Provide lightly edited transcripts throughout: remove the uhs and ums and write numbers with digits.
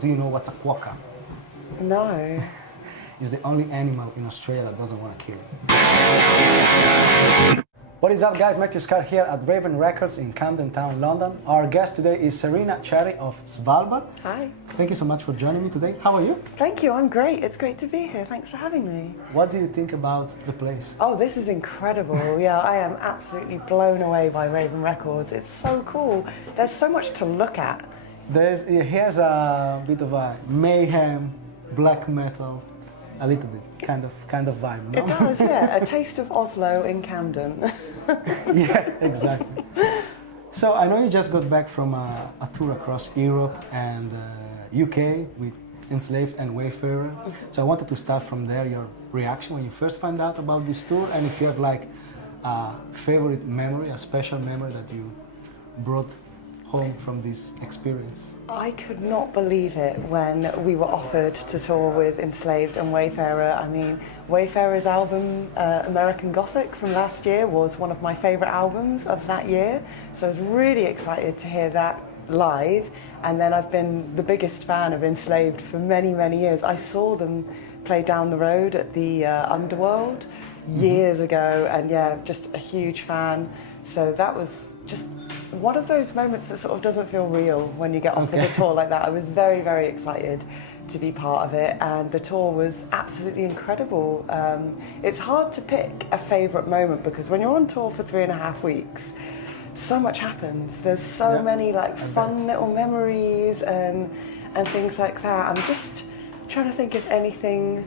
Do you know what's a quokka? No. It's the only animal in Australia that doesn't want to kill you. What is up, guys? Matthew Scott here at Raven Records in Camden Town, London. Our guest today is Serena Cherry of Svalbard. Hi. Thank you so much for joining me today. How are you? Thank you, I'm great. It's great to be here. Thanks for having me. What do you think about the place? Oh, this is incredible. Yeah, I am absolutely blown away by Raven Records. It's so cool. There's so much to look at. Here's a bit of a mayhem, black metal, a little bit, kind of vibe. No? It does, yeah. A taste of Oslo in Camden. Yeah, exactly. So I know you just got back from a tour across Europe and UK with ENSLAVED and WAYFARER. So I wanted to start from there, your reaction when you first found out about this tour, and if you have like a favorite memory, a special memory that you brought home from this experience. I could not believe it when we were offered to tour with ENSLAVED and WAYFARER. I mean, WAYFARER's album, American Gothic, from last year was one of my favourite albums of that year. So I was really excited to hear that live. And then I've been the biggest fan of ENSLAVED for many, many years. I saw them play down the road at the Underworld years ago, and yeah, just a huge fan. So that was just one of those moments that sort of doesn't feel real when you get offered a tour like that. I was very, very excited to be part of it, and the tour was absolutely incredible. It's hard to pick a favourite moment because when you're on tour for 3.5 weeks, so much happens. There's so many like fun little memories and things like that. I'm just trying to think if anything.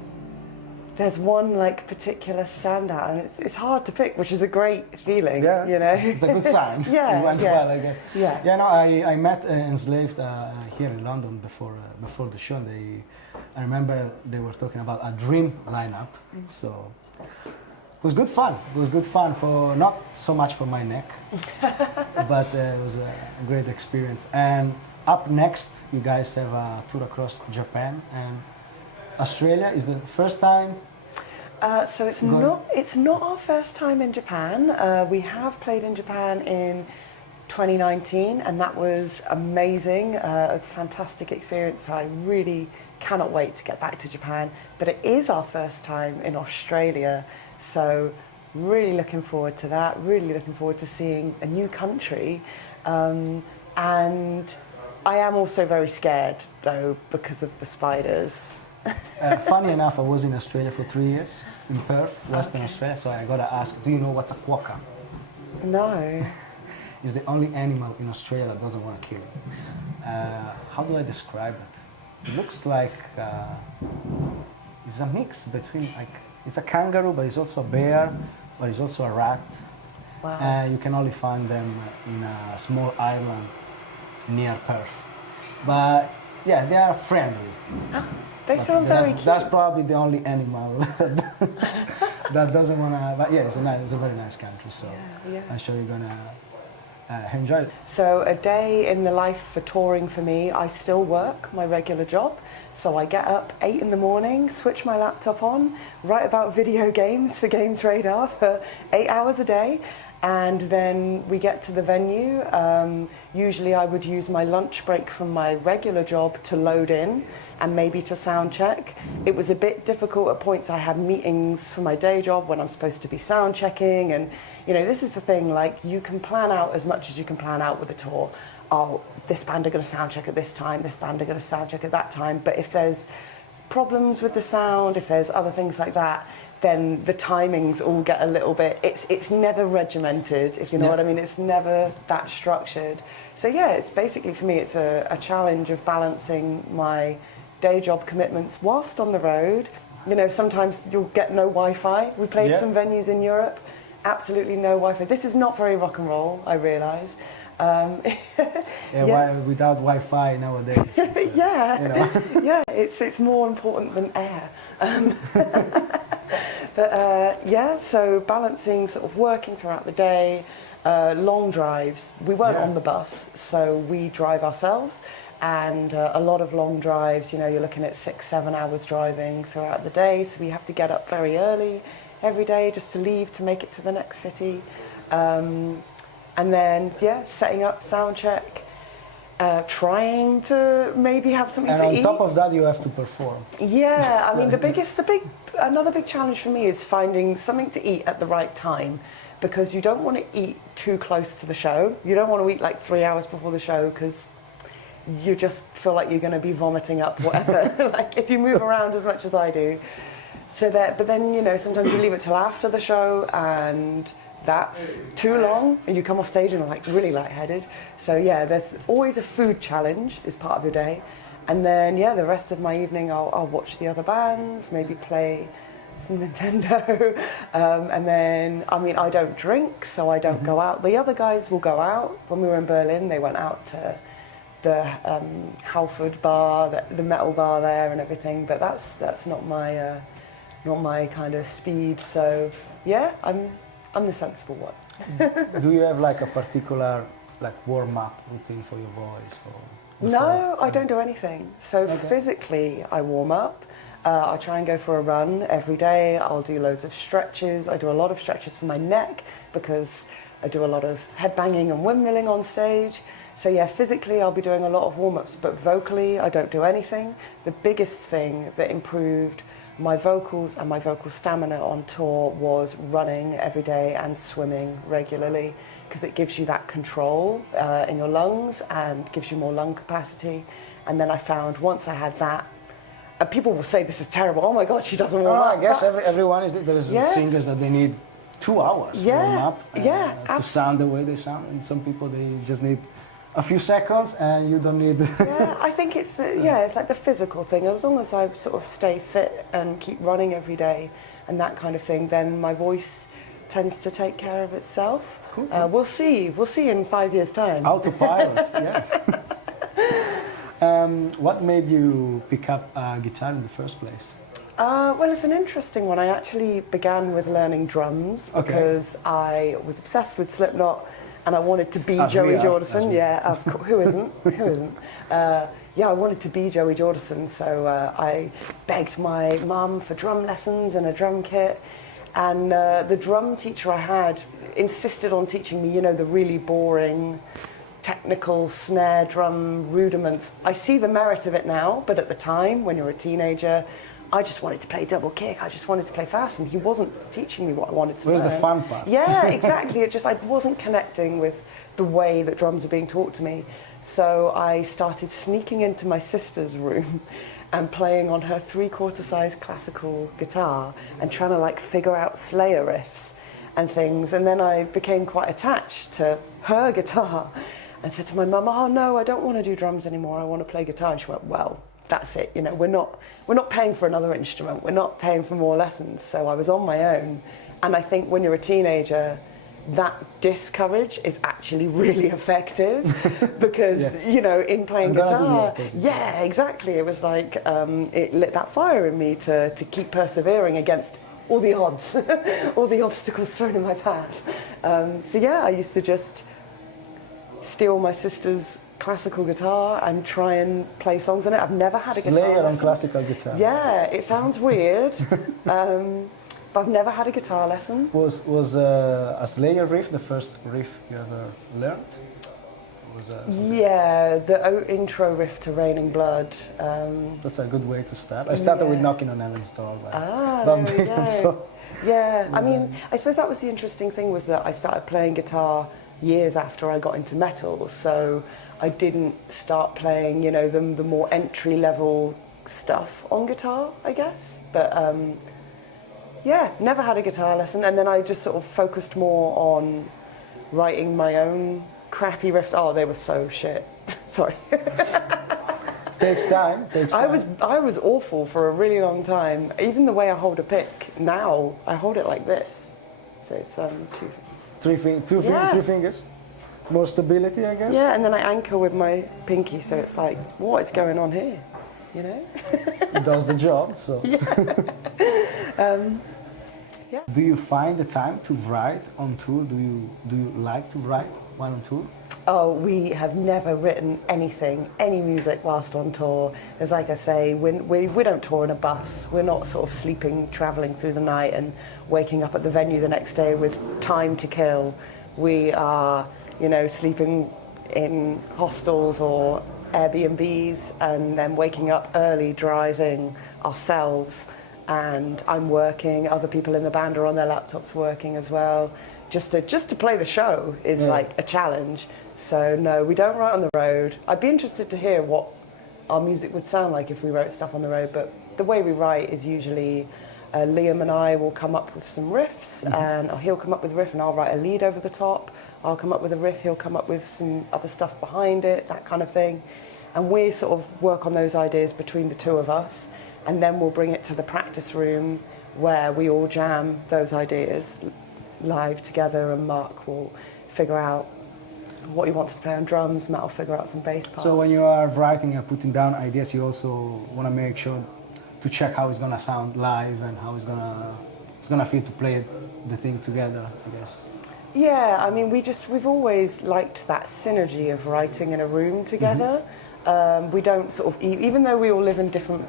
There's one like particular standout, and it's hard to pick, which is a great feeling. Yeah, you know, it's a good sign. Yeah, it went well, I guess. Yeah. Yeah, no, I met ENSLAVED here in London before the show. And I remember they were talking about a dream lineup, so it was good fun. It was good fun for not so much for my neck, but it was a great experience. And up next, you guys have a tour across Japan and Australia. Is the first time? So it's not our first time in Japan. We have played in Japan in 2019, and that was amazing, a fantastic experience. I really cannot wait to get back to Japan. But it is our first time in Australia, so really looking forward to that. Really looking forward to seeing a new country, and I am also very scared though because of the spiders. Funny enough, I was in Australia for 3 years, in Perth, Western Australia, so I gotta ask, do you know what's a quokka? No. It's the only animal in Australia that doesn't want to kill you. How do I describe it? It looks like, it's a mix between, like, it's a kangaroo, but it's also a bear, but it's also a rat. Wow. You can only find them in a small island near Perth. But yeah, they are friendly. They sound very cute. That's probably the only animal that doesn't want to. But yeah, it's a very nice country, so yeah. I'm sure you're gonna enjoy it. So a day in the life for touring for me, I still work my regular job. So I get up 8 in the morning, switch my laptop on, write about video games for Games Radar for 8 hours a day. And then we get to the venue. Usually I would use my lunch break from my regular job to load in and maybe to sound check. It was a bit difficult at points. I had meetings for my day job when I'm supposed to be sound checking, and you know, this is the thing, like you can plan out as much as you can plan out with a tour. Oh, this band are gonna sound check at this time, this band are gonna sound check at that time, but if there's problems with the sound, if there's other things like that, then the timings all get a little bit, it's never regimented, if you know what I mean. It's never that structured. So yeah, it's basically, for me, it's a challenge of balancing my day job commitments whilst on the road. You know, sometimes you'll get no Wi-Fi. We played some venues in Europe, absolutely no Wi-Fi. This is not very rock and roll, I realise. Without Wi-Fi nowadays. Yeah, you know. yeah, it's more important than air. But yeah, so balancing sort of working throughout the day, long drives. We weren't on the bus, so we drive ourselves, and a lot of long drives. You know, you're looking at 6-7 hours driving throughout the day, so we have to get up very early every day just to leave to make it to the next city. And then, yeah, setting up sound check, trying to maybe have something And to on eat. top of that, you have to perform. Yeah, I mean, another big challenge for me is finding something to eat at the right time, because you don't want to eat too close to the show. You don't want to eat like 3 hours before the show, because you just feel like you're going to be vomiting up whatever. Like if you move around as much as I do. But then, you know, sometimes you leave it till after the show, and that's too long, and you come off stage and are like really lightheaded. So yeah, there's always a food challenge is part of your day. And then, yeah, the rest of my evening, I'll watch the other bands, maybe play some Nintendo. And then, I mean, I don't drink, so I don't go out. The other guys will go out. When we were in Berlin, they went out to the Halford bar, the metal bar there and everything. But that's not my kind of speed. So, yeah, I'm the sensible one. Do you have like a particular like warm-up routine for your voice? No, I don't do anything. So physically, I warm up. I try and go for a run every day. I'll do loads of stretches. I do a lot of stretches for my neck because I do a lot of headbanging and windmilling on stage. So yeah, physically I'll be doing a lot of warm-ups, but vocally I don't do anything. The biggest thing that improved my vocals and my vocal stamina on tour was running every day and swimming regularly, because it gives you that control in your lungs and gives you more lung capacity. And then I found once I had that, people will say this is terrible, oh my God, she doesn't warm up. I guess everyone is, there's singers that they need 2 hours warm up to sound the way they sound, and some people they just need a few seconds and you don't need... Yeah, I think it's it's like the physical thing. As long as I sort of stay fit and keep running every day and that kind of thing, then my voice tends to take care of itself. Cool. We'll see in 5 years' time. Autopilot, yeah. What made you pick up a guitar in the first place? Well, it's an interesting one. I actually began with learning drums because I was obsessed with Slipknot and I wanted to be Joey Jordison. Yeah, of course. Who isn't? Who isn't? I wanted to be Joey Jordison, so I begged my mum for drum lessons and a drum kit. And the drum teacher I had insisted on teaching me, you know, the really boring technical snare drum rudiments. I see the merit of it now, but at the time, when you're a teenager, I just wanted to play double kick. I just wanted to play fast, and he wasn't teaching me what I wanted to learn. Where's the fun part? Yeah, exactly. I wasn't connecting with the way that drums are being taught to me. So I started sneaking into my sister's room and playing on her 3/4 size classical guitar and trying to like figure out Slayer riffs and things. And then I became quite attached to her guitar and said to my mum, oh no, I don't want to do drums anymore. I want to play guitar. And she went, well, that's it. You know, we're not paying for another instrument. We're not paying for more lessons. So I was on my own. And I think when you're a teenager, that discourage is actually really effective because, you know, in playing guitar, yeah, exactly. It was like, it lit that fire in me to keep persevering against all the odds, all the obstacles thrown in my path. So yeah, I used to just steal my sister's classical guitar and try and play songs on it. I've never had a guitar Slayer on lesson. classical guitar. Yeah, it sounds weird. But I've never had a guitar lesson. Was a Slayer riff the first riff you ever learned? Yeah, the intro riff to Raining Blood. That's a good way to start. I started with Knocking on Heaven's Door. There we go. Yeah, I mean, I suppose that was the interesting thing, was that I started playing guitar years after I got into metal, so I didn't start playing, you know, the more entry-level stuff on guitar, I guess. But yeah, never had a guitar lesson, and then I just sort of focused more on writing my own crappy riffs. Oh, they were so shit. Sorry. Takes time. I was awful for a really long time. Even the way I hold a pick now, I hold it like this. So it's two fingers. More stability, I guess. Yeah, and then I anchor with my pinky, so it's like, what is going on here? You know? It does the job. So. Yeah. Do you find the time to write on tour? Do you like to write while on tour? Oh, we have never written any music whilst on tour. As like I say, we don't tour in a bus. We're not sort of sleeping, travelling through the night and waking up at the venue the next day with time to kill. We are, you know, sleeping in hostels or Airbnbs, and then waking up early, driving ourselves, and I'm working, other people in the band are on their laptops working as well. Just to play the show is like a challenge. So no, we don't write on the road. I'd be interested to hear what our music would sound like if we wrote stuff on the road, but the way we write is usually Liam and I will come up with some riffs, and he'll come up with a riff and I'll write a lead over the top. I'll come up with a riff, he'll come up with some other stuff behind it, that kind of thing. And we sort of work on those ideas between the two of us, and then we'll bring it to the practice room where we all jam those ideas live together, and Mark will figure out what he wants to play on drums, Matt will figure out some bass parts. So when you are writing and putting down ideas, you also want to make sure to check how it's gonna sound live and how it's gonna feel to play the thing together, I guess. Yeah, I mean, we've always liked that synergy of writing in a room together. We don't sort of, even though we all live in different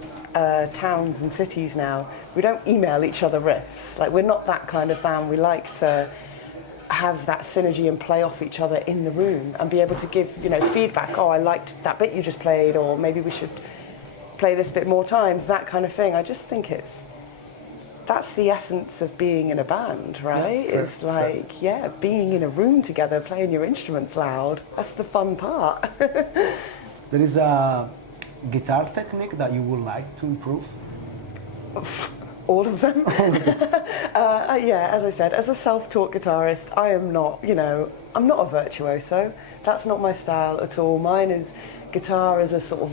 towns and cities now, we don't email each other riffs. Like, we're not that kind of band. We like to have that synergy and play off each other in the room and be able to give, feedback. Oh, I liked that bit you just played, or maybe we should play this bit more times, that kind of thing. I just think that's the essence of being in a band, right? Yeah, it's like, being in a room together, playing your instruments loud. That's the fun part. There is a guitar technique that you would like to improve? All of them. As I said, as a self-taught guitarist, I am not, I'm not a virtuoso. That's not my style at all. Mine is guitar as a sort of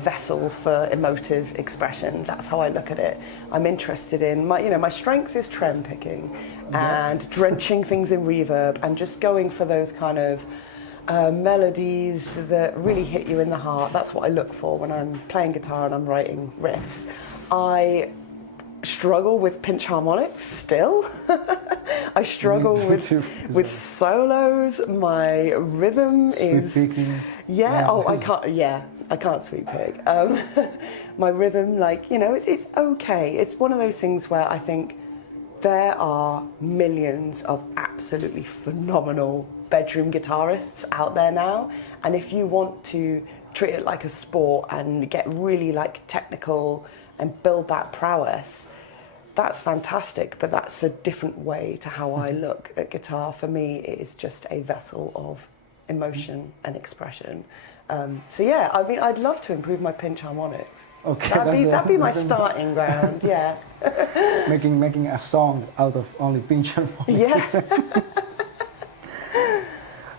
vessel for emotive expression. That's how I look at it. I'm interested in my strength is trem picking and drenching things in reverb and just going for those kind of melodies that really hit you in the heart. That's what I look for when I'm playing guitar and I'm writing riffs. I struggle with pinch harmonics still. I struggle with solos. My rhythm is picking. I can't sweep pick. My rhythm, it's okay. It's one of those things where I think there are millions of absolutely phenomenal bedroom guitarists out there now, and if you want to treat it like a sport and get really technical and build that prowess, that's fantastic, but that's a different way to how I look at guitar. For me, it is just a vessel of emotion and expression. I'd love to improve my pinch harmonics. Okay, that'd be my starting ground. Yeah. making a song out of only pinch harmonics. Yeah.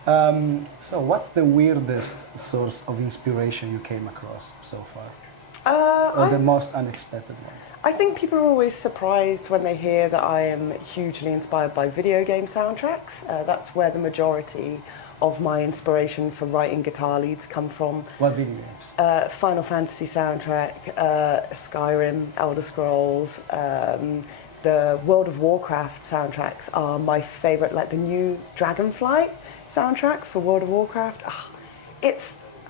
So what's the weirdest source of inspiration you came across so far? Or the most unexpected one? I think people are always surprised when they hear that I am hugely inspired by video game soundtracks. That's where the majority of my inspiration for writing guitar leads come from. What video games? Final Fantasy soundtrack, Skyrim, Elder Scrolls, the World of Warcraft soundtracks are my favourite, like the new Dragonflight soundtrack for World of Warcraft.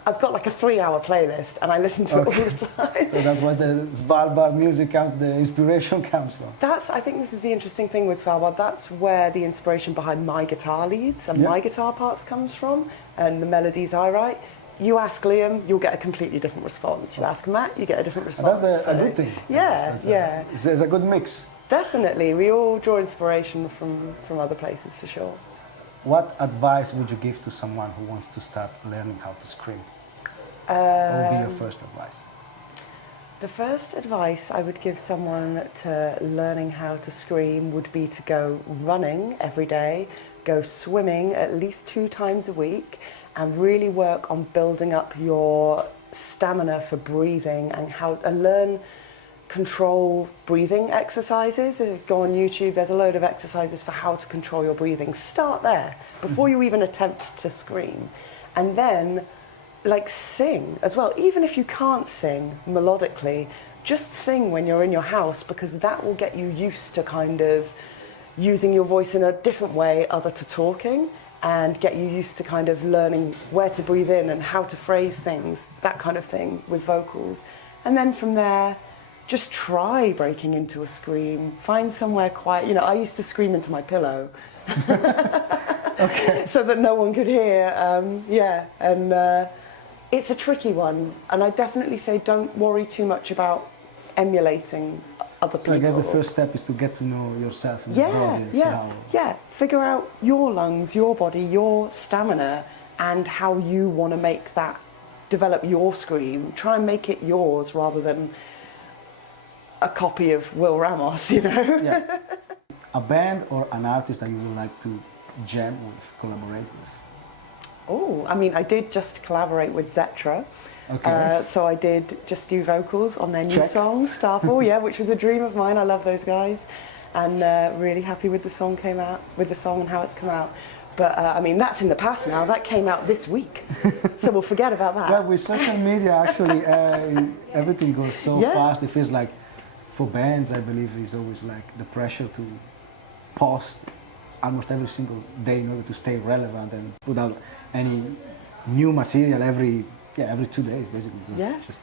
I've got like a 3-hour playlist and I listen to it all the time. So that's where the Svalbard music the inspiration comes from. I think this is the interesting thing with Svalbard. That's where the inspiration behind my guitar leads and my guitar parts comes from, and the melodies I write. You ask Liam, you'll get a completely different response. You ask Matt, you get a different response. That's a good thing. Yeah. It's a good mix. Definitely. We all draw inspiration from other places for sure. What advice would you give to someone who wants to start learning how to scream? What would be your first advice? The first advice I would give someone to learning how to scream would be to go running every day, go swimming at least 2 times a week, and really work on building up your stamina for breathing and learn control breathing exercises. Go on YouTube, there's a load of exercises for how to control your breathing. Start there before you even attempt to scream. And then sing as well. Even if you can't sing melodically, just sing when you're in your house, because that will get you used to kind of using your voice in a different way other to talking, and get you used to kind of learning where to breathe in and how to phrase things, that kind of thing with vocals. And then from there, just try breaking into a scream. Find somewhere quiet. I used to scream into my pillow. so that no one could hear. Yeah, and it's a tricky one, and I definitely say don't worry too much about emulating other people. So I guess the first step is to get to know yourself and your body. And see how... Figure out your lungs, your body, your stamina, and how you want to make that, develop your scream. Try and make it yours rather than a copy of Will Ramos, you know? Yeah. A band or an artist that you would like to jam with, collaborate with? Oh, I mean, I did just collaborate with Zetra. Okay. So I did just do vocals on their new Check. song, Starfall, yeah, which was a dream of mine. I love those guys, and really happy with the song and how it's come out. But I mean, that's in the past now. That came out this week, so we'll forget about that. Well, with social media, actually, everything goes so fast. It feels like, for bands, I believe, it's always like the pressure to post almost every single day in order to stay relevant and put out any new material every 2 days, basically. Just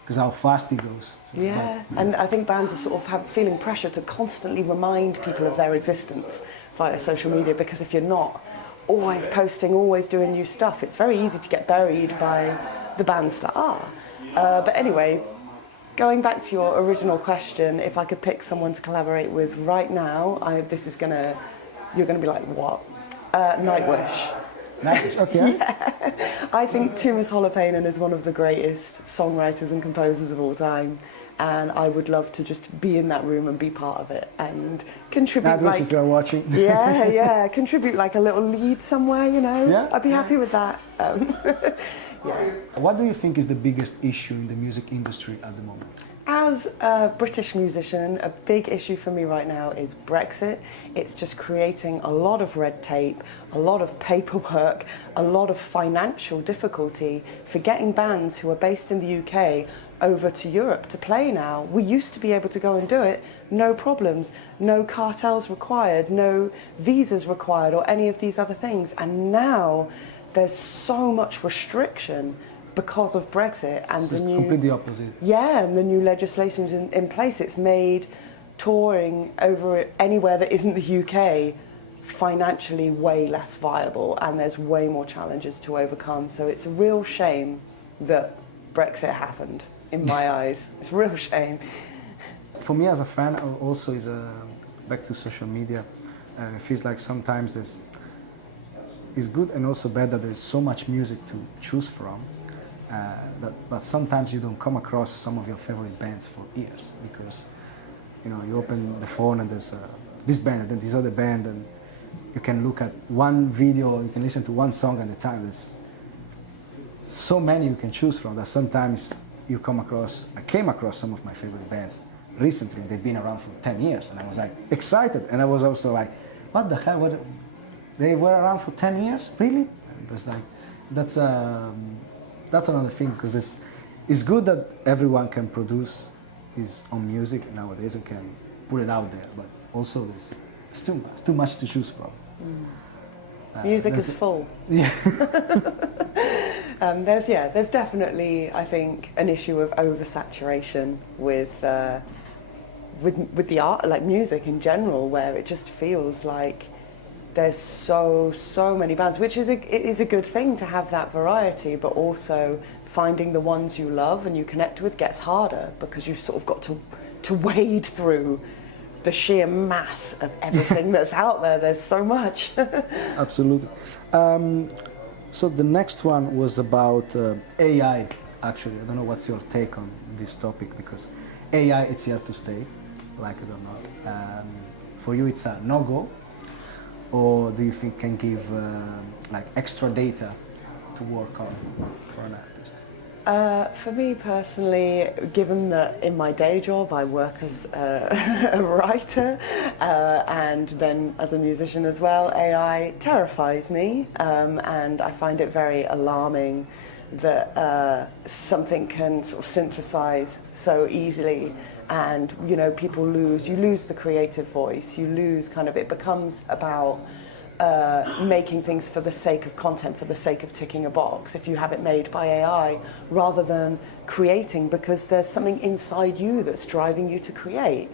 because how fast it goes. Yeah, and I think bands are sort of feeling pressure to constantly remind people of their existence via social media, because if you're not always posting, always doing new stuff, it's very easy to get buried by the bands that are. But anyway, going back to your original question, if I could pick someone to collaborate with right now, you're gonna be like, what? Nightwish. Nice, okay. Yeah. I think Tuomas Holopainen is one of the greatest songwriters and composers of all time, and I would love to just be in that room and be part of it and contribute. Nightwish, if you're watching. Yeah, contribute like a little lead somewhere, you know. Yeah. I'd be happy with that. Yeah. What do you think is the biggest issue in the music industry at the moment? As a British musician, a big issue for me right now is Brexit. It's just creating a lot of red tape, a lot of paperwork, a lot of financial difficulty for getting bands who are based in the UK over to Europe to play now. We used to be able to go and do it, no problems, no cartels required, no visas required or any of these other things. And now there's so much restriction because of Brexit and So the new... completely opposite. Yeah, and the new legislation's in place. It's made touring over anywhere that isn't the UK financially way less viable, and there's way more challenges to overcome. So it's a real shame that Brexit happened, in my eyes. It's a real shame. For me as a fan, also is back to social media. It feels like sometimes it's good and also bad that there's so much music to choose from. But sometimes you don't come across some of your favorite bands for years, because you open the phone and there's this band and then this other band, and you can look at one video, you can listen to one song at a time. There's so many you can choose from that sometimes I came across some of my favorite bands recently. They've been around for 10 years, and I was like excited, and I was also like, what the hell, they were around for 10 years, really? And it was like, that's another thing, because it's good that everyone can produce his own music nowadays and can put it out there, but also there's too much to choose from. Music is full. Yeah. There's definitely, I think, an issue of oversaturation with the art, like music in general, where it just feels like there's so many bands, which is a good thing to have that variety, but also finding the ones you love and you connect with gets harder, because you've sort of got to wade through the sheer mass of everything that's out there. There's so much. Absolutely. So the next one was about AI, actually. I don't know what's your take on this topic, because AI, it's here to stay, like it or not. For you, it's a no-go, or do you think can give like extra data to work on for an artist? For me personally, given that in my day job I work as a writer and then as a musician as well, AI terrifies me, and I find it very alarming that something can sort of synthesize so easily, and you lose the creative voice, you lose it becomes about making things for the sake of content, for the sake of ticking a box, if you have it made by AI, rather than creating because there's something inside you that's driving you to create.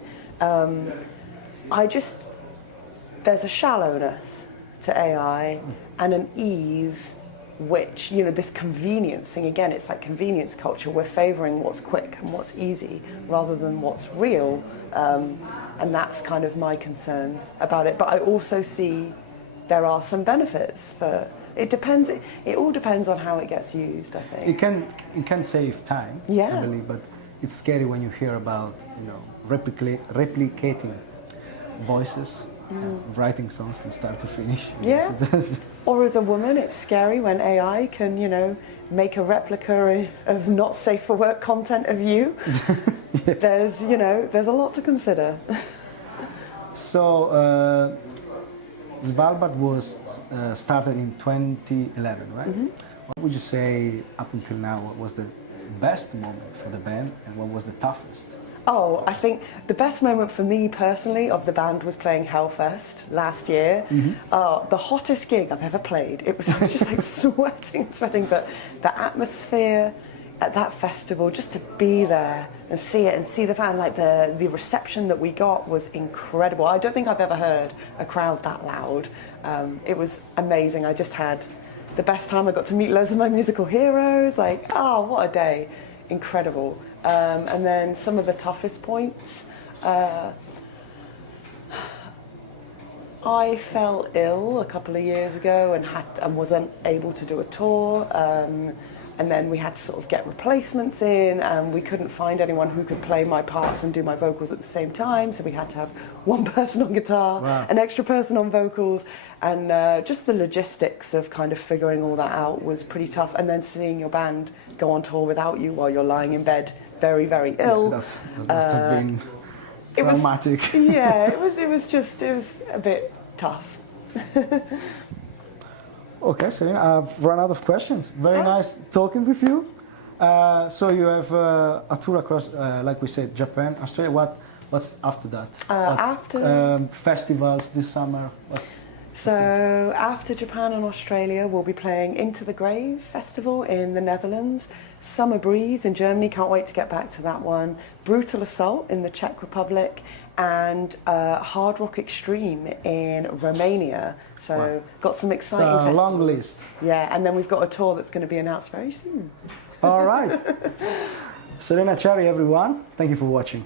There's a shallowness to AI and an ease which, you know, this convenience thing, again, it's like convenience culture. We're favouring what's quick and what's easy rather than what's real. And that's kind of my concerns about it. But I also see there are some benefits for it. Depends. It all depends on how it gets used, I think. It can save time, Yeah. I believe, but it's scary when you hear about, you know, replicating voices, writing songs from start to finish. Yeah. Or as a woman, it's scary when AI can, you know, make a replica of not safe for work content of you. Yes. There's, you know, there's a lot to consider. So, Svalbard was started in 2011, right? Mm-hmm. What would you say up until now? What was the best moment for the band, and what was the toughest? Oh, I think the best moment for me personally of the band was playing Hellfest last year. Mm-hmm. The hottest gig I've ever played. I was just like sweating, but the atmosphere at that festival, just to be there and see it and see the fan, like the reception that we got was incredible. I don't think I've ever heard a crowd that loud. It was amazing. I just had the best time. I got to meet loads of my musical heroes. Like, oh, what a day. Incredible. And then some of the toughest points. I fell ill a couple of years ago and wasn't able to do a tour. And then we had to sort of get replacements in, and we couldn't find anyone who could play my parts and do my vocals at the same time. So we had to have one person on guitar, wow, an extra person on vocals, and just the logistics of kind of figuring all that out was pretty tough. And then seeing your band go on tour without you while you're lying in bed, very, very ill. Yeah, that must have been traumatic. Yeah, it was a bit tough. Okay, Serena, I've run out of questions. Very nice talking with you. So you have a tour across, like we said, Japan, Australia. What's after that? After festivals this summer. So after Japan and Australia, we'll be playing Into the Grave Festival in the Netherlands, Summer Breeze in Germany, can't wait to get back to that one, Brutal Assault in the Czech Republic, and Hard Rock Extreme in Romania. So wow, got some exciting festivals. It's a long list. Yeah, and then we've got a tour that's going to be announced very soon. All right. Serena Cherry, everyone. Thank you for watching.